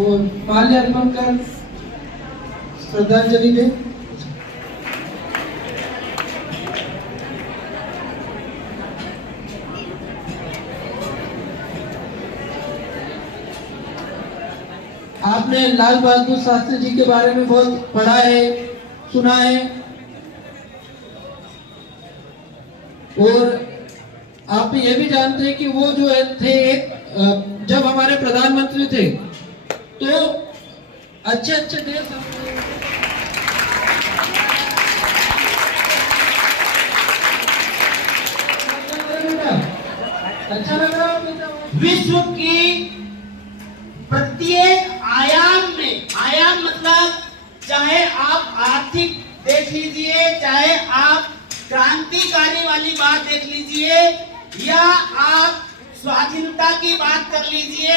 और माल्यार्पण कर श्रद्धांजलि दें। आपने लाल बहादुर शास्त्री जी के बारे में बहुत पढ़ा है, सुना है, और आप ये भी जानते हैं कि वो जो थे जब हमारे प्रधानमंत्री थे तो अच्छे अच्छे देश अच्छा लग रहा है। विश्व की प्रत्येक आयाम मतलब चाहे आप आर्थिक देख लीजिए, चाहे आप क्रांतिकारी वाली बात देख लीजिए, या आप स्वाधीनता की बात कर लीजिए,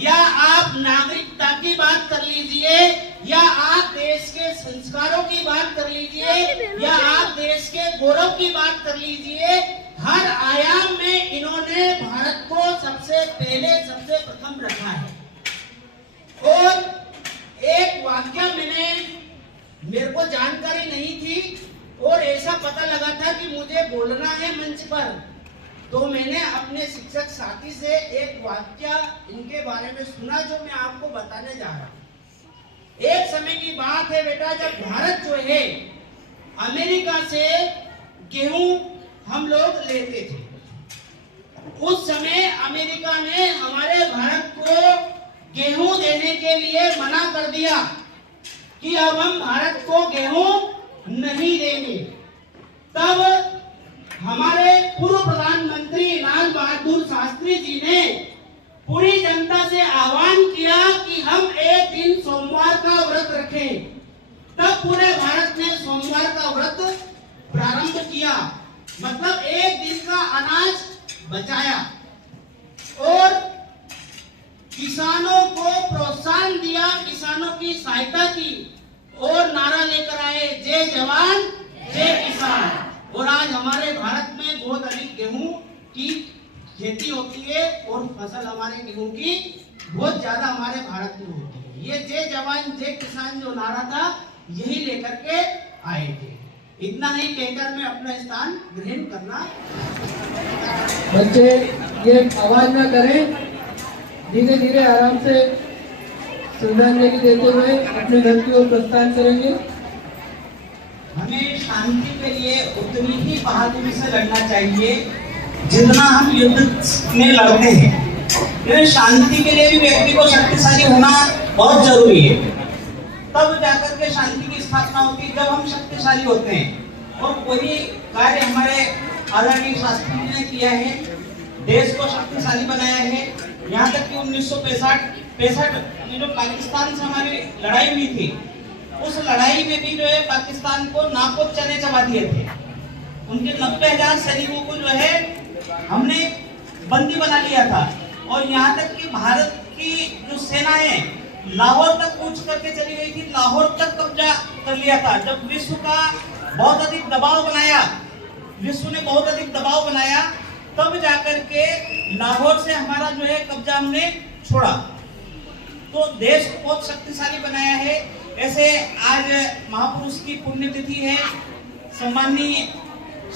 या आप नागरिकता की बात कर लीजिए, या आप देश के संस्कारों की बात कर लीजिए, या आप देश के गौरव की बात कर लीजिए, हर आयाम में इन्होंने भारत को सबसे पहले सबसे प्रथम रखा है। और एक वाक्य मेरे को जानकारी नहीं थी और ऐसा पता लगा था कि मुझे बोलना है मंच पर, तो मैंने अपने शिक्षक साथी से एक वाक्य इनके बारे में सुना जो मैं आपको बताने जा रहा हूँ। एक समय की बात है बेटा, जब भारत जो है अमेरिका से गेहूं हम लोग लेते थे, उस समय अमेरिका ने हमारे भारत को गेहूं देने के लिए मना कर दिया कि अब हम भारत को गेहूं नहीं देंगे। तब हमारे पूर्व प्रधानमंत्री लाल बहादुर शास्त्री जी ने पूरी जनता से आह्वान किया कि हम एक दिन सोमवार का व्रत रखें। तब पूरे भारत ने सोमवार का व्रत प्रारंभ किया, मतलब एक दिन का अनाज बचाया और किसानों को प्रोत्साहन दिया, किसानों की सहायता की और नारा लेकर आए, जय जवान जय किसान। और आज हमारे भारत में बहुत अधिक गेहूं की खेती होती है और फसल हमारे गेहूं की बहुत ज्यादा हमारे भारत में होती है। ये जय जवान जय किसान जो नारा था यही लेकर के आए थे। इतना ही कहकर मैं अपना स्थान ग्रहण करना। बच्चे ये आवाज ना करें, धीरे धीरे आराम से श्रद्धांजलि देते हुए अपने घर की ओर प्रस्थान करेंगे। हमें शांति के लिए उतनी ही बहादुरी से लड़ना चाहिए जितना हम युद्ध में लड़ते हैं। शांति के लिए भी व्यक्ति को शक्तिशाली होना बहुत जरूरी है, तब जाकर के शांति की स्थापना होती है, जब हम शक्तिशाली होते हैं। और वही कार्य हमारे आदरणीय शास्त्री जी ने किया है, देश को शक्तिशाली बनाया है। यहाँ तक कि 1965 में जो पाकिस्तान से हमारी लड़ाई हुई थी, उस लड़ाई में भी जो है पाकिस्तान को नापोत चने चबा दिए थे। उनके 90,000 सैनिकों को जो है हमने बंदी बना लिया था। और यहाँ तक कि भारत की जो सेना है लाहौर तक कूच करके चली गई थी, लाहौर तक कब्जा कर लिया था। जब विश्व का बहुत अधिक दबाव बनाया, विश्व ने बहुत अधिक दबाव बनाया, तब जाकर के लाहौर से हमारा जो है कब्जा हमने छोड़ा। तो देश को बहुत शक्तिशाली बनाया है। ऐसे आज महापुरुष की पुण्यतिथि है। सम्माननीय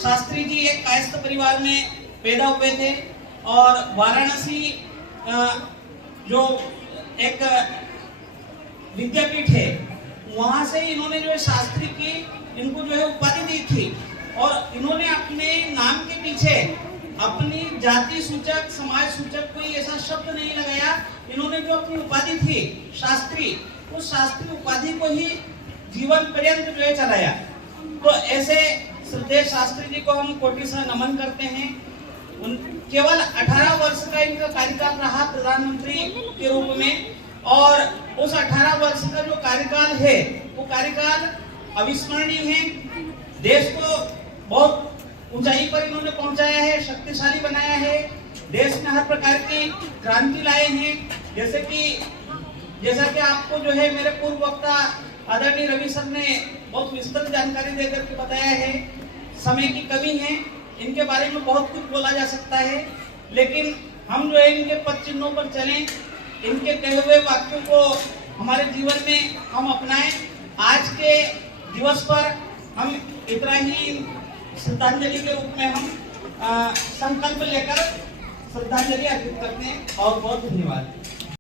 शास्त्री जी एक कायस्थ परिवार में पैदा हुए थे और वाराणसी जो एक विद्यापीठ है वहां से इन्होंने जो है शास्त्री की इनको जो है उपाधि दी थी। और इन्होंने अपने नाम के पीछे अपनी जाति सूचक समाज सूचक कोई ऐसा शब्द नहीं लगाया। इन्होंने जो अपनी उपाधि थी शास्त्री, उस शास्त्री उपाधि को ही जीवन पर्यंत जो है चलाया। तो ऐसे श्रद्धेय शास्त्री जी को हम कोटि से नमन करते हैं। केवल 18 वर्ष का इनका कार्यकाल रहा प्रधानमंत्री के रूप में, और उस 18 वर्ष का जो कार्यकाल है वो कार्यकाल अविस्मरणीय है। देश को बहुत ऊंचाई पर इन्होंने पहुंचाया है, शक्तिशाली बनाया है। देश में हर प्रकार की क्रांति लाए हैं। जैसा कि आपको जो है मेरे पूर्व वक्ता आदरणीय रवि सर ने बहुत विस्तृत जानकारी देकर के बताया है। समय की कमी है, इनके बारे में बहुत कुछ बोला जा सकता है, लेकिन हम जो है इनके पद चिन्हों पर चलें इनके कहे हुए वाक्यों को हमारे जीवन में हम अपनाएं। आज के दिवस पर हम इतना ही श्रद्धांजलि के रूप में हम संकल्प लेकर श्रद्धांजलि अर्पित करते हैं। और बहुत धन्यवाद।